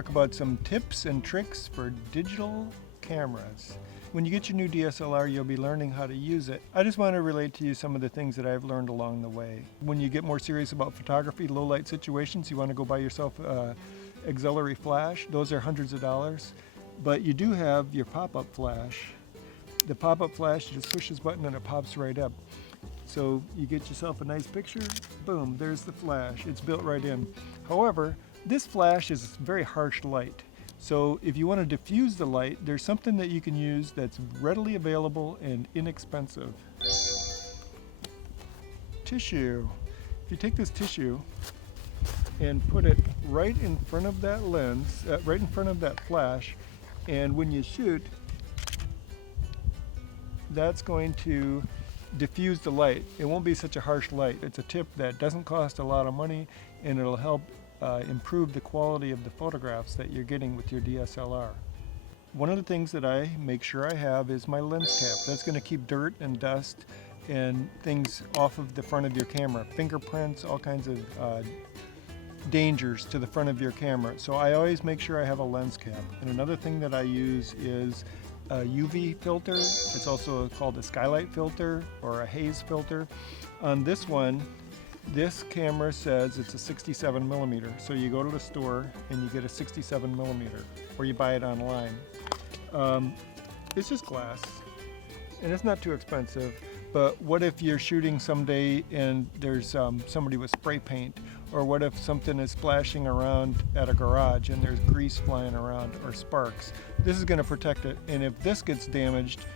talk about some tips and tricks for digital cameras. When you get your new DSLR, you'll be learning how to use it. I just want to relate to you some of the things that I've learned along the way. When you get more serious about photography, low light situations, you want to go buy yourself an auxiliary flash. Those are hundreds of dollars. But you do have your pop-up flash. The pop-up flash, you just push this button and it pops right up. So you get yourself a nice picture, boom, there's the flash. It's built right in. However, this flash is very harsh light. So if you want to diffuse the light, there's something that you can use that's readily available and inexpensive. Tissue. If you take this tissue and put it right in front of that lens, right in front of that flash, and when you shoot, that's going to diffuse the light. It won't be such a harsh light. It's a tip that doesn't cost a lot of money, and it'll help improve the quality of the photographs that you're getting with your DSLR. One of the things that I make sure I have is my lens cap. That's going to keep dirt and dust and things off of the front of your camera. Fingerprints, all kinds of dangers to the front of your camera. So I always make sure I have a lens cap. And another thing that I use is a UV filter. It's also called a skylight filter or a haze filter. On this one, this camera says it's a 67 millimeter. So you go to the store and you get a 67 millimeter, or you buy it online. It's just glass and it's not too expensive. But what if you're shooting someday and there's somebody with spray paint? Or what if something is splashing around at a garage and there's grease flying around or sparks? This is going to protect it. And if this gets damaged,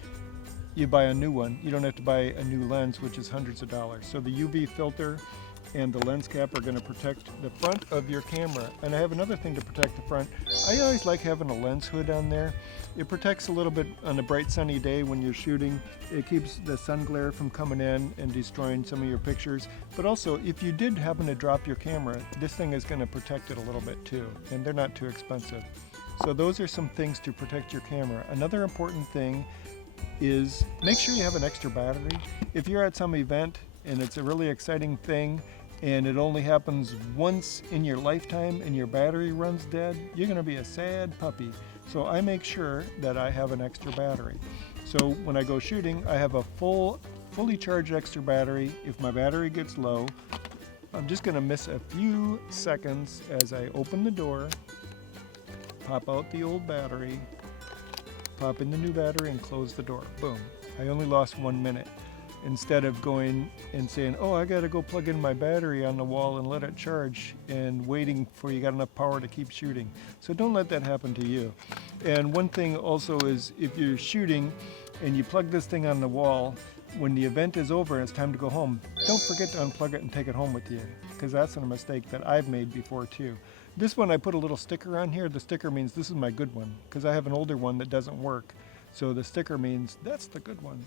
you buy a new one. You don't have to buy a new lens, which is hundreds of dollars. So the UV filter and the lens cap are going to protect the front of your camera. And I have another thing to protect the front. I always like having a lens hood on there. It protects a little bit on a bright sunny day when you're shooting. It keeps the sun glare from coming in and destroying some of your pictures. But also, if you did happen to drop your camera, this thing is going to protect it a little bit too. And they're not too expensive. So those are some things to protect your camera. Another important thing is make sure you have an extra battery. If you're at some event and it's a really exciting thing and it only happens once in your lifetime and your battery runs dead, you're going to be a sad puppy. So I make sure that I have an extra battery. So when I go shooting, I have a fully charged extra battery. If my battery gets low, I'm just going to miss a few seconds as I open the door, pop out the old battery, pop in the new battery, and close the door. Boom. I only lost 1 minute. Instead of going and saying, oh, I got to go plug in my battery on the wall and let it charge, and waiting for you got enough power to keep shooting. So don't let that happen to you. And one thing also is, if you're shooting and you plug this thing on the wall, when the event is over and it's time to go home, don't forget to unplug it and take it home with you, because that's a mistake that I've made before too. This one I put a little sticker on here. The sticker means this is my good one, because I have an older one that doesn't work. So the sticker means that's the good one.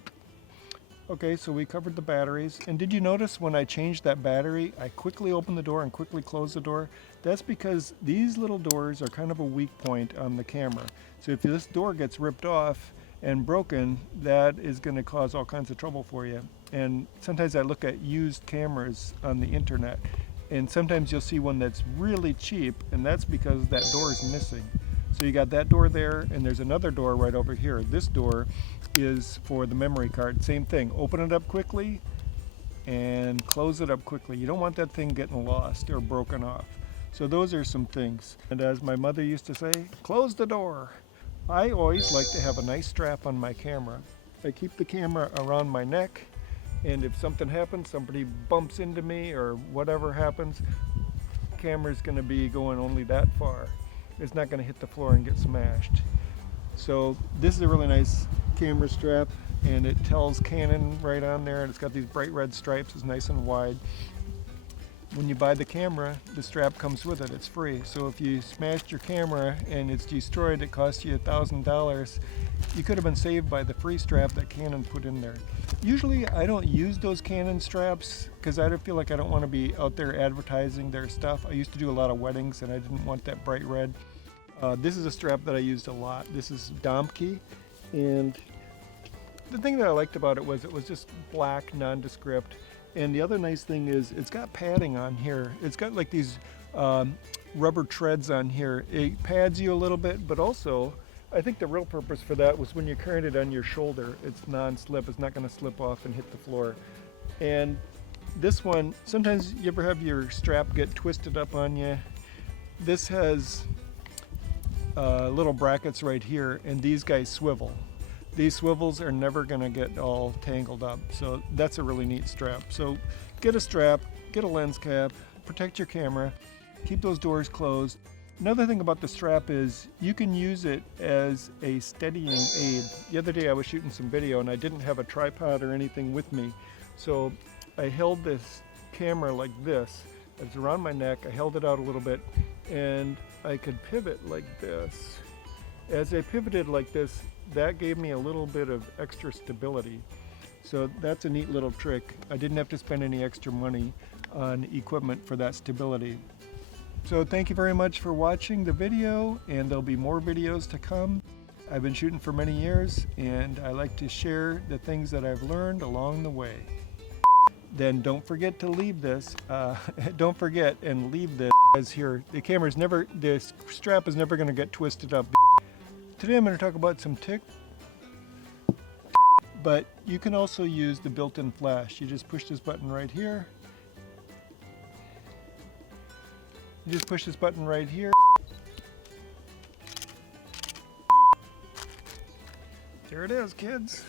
Okay, so we covered the batteries. And did you notice when I changed that battery, I quickly opened the door and quickly closed the door? That's because these little doors are kind of a weak point on the camera. So if this door gets ripped off and broken, that is going to cause all kinds of trouble for you. And sometimes I look at used cameras on the internet, and sometimes you'll see one that's really cheap, and that's because that door is missing. So you got that door there, and there's another door right over here. This door is for the memory card. Same thing. Open it up quickly and close it up quickly. You don't want that thing getting lost or broken off. So those are some things. And as my mother used to say, close the door. I always like to have a nice strap on my camera. I keep the camera around my neck, and if something happens, somebody bumps into me or whatever happens, the camera's going to be going only that far. It's not going to hit the floor and get smashed. So this is a really nice camera strap, and it tells Canon right on there, and it's got these bright red stripes. It's nice and wide. When you buy the camera, the strap comes with it. It's free. So if you smashed your camera and it's destroyed, it cost you $1,000. You could have been saved by the free strap that Canon put in there. Usually I don't use those Canon straps because I feel like I don't want to be out there advertising their stuff. I used to do a lot of weddings and I didn't want that bright red. This is a strap that I used a lot. This is Domke, and the thing that I liked about it was just black, nondescript. And the other nice thing is it's got padding on here. It's got like these rubber treads on here. It pads you a little bit, but also I think the real purpose for that was when you're carrying it on your shoulder, it's non-slip, it's not going to slip off and hit the floor. And this one, sometimes you ever have your strap get twisted up on you. This has little brackets right here, and these guys swivel. These swivels are never going to get all tangled up, so that's a really neat strap. So get a strap, get a lens cap, protect your camera, keep those doors closed. Another thing about the strap is you can use it as a steadying aid. The other day I was shooting some video and I didn't have a tripod or anything with me, so I held this camera like this. It's around my neck, I held it out a little bit, and I could pivot like this. As I pivoted like this, that gave me a little bit of extra stability. So that's a neat little trick. I didn't have to spend any extra money on equipment for that stability. So thank you very much for watching the video, and there'll be more videos to come. I've been shooting for many years, and I like to share the things that I've learned along the way. Then don't forget to leave this. Don't forget and leave this as here. The strap is never going to get twisted up. Today I'm going to talk about some tick, but you can also use the built-in flash. You just push this button right here. You just push this button right here. There it is, kids.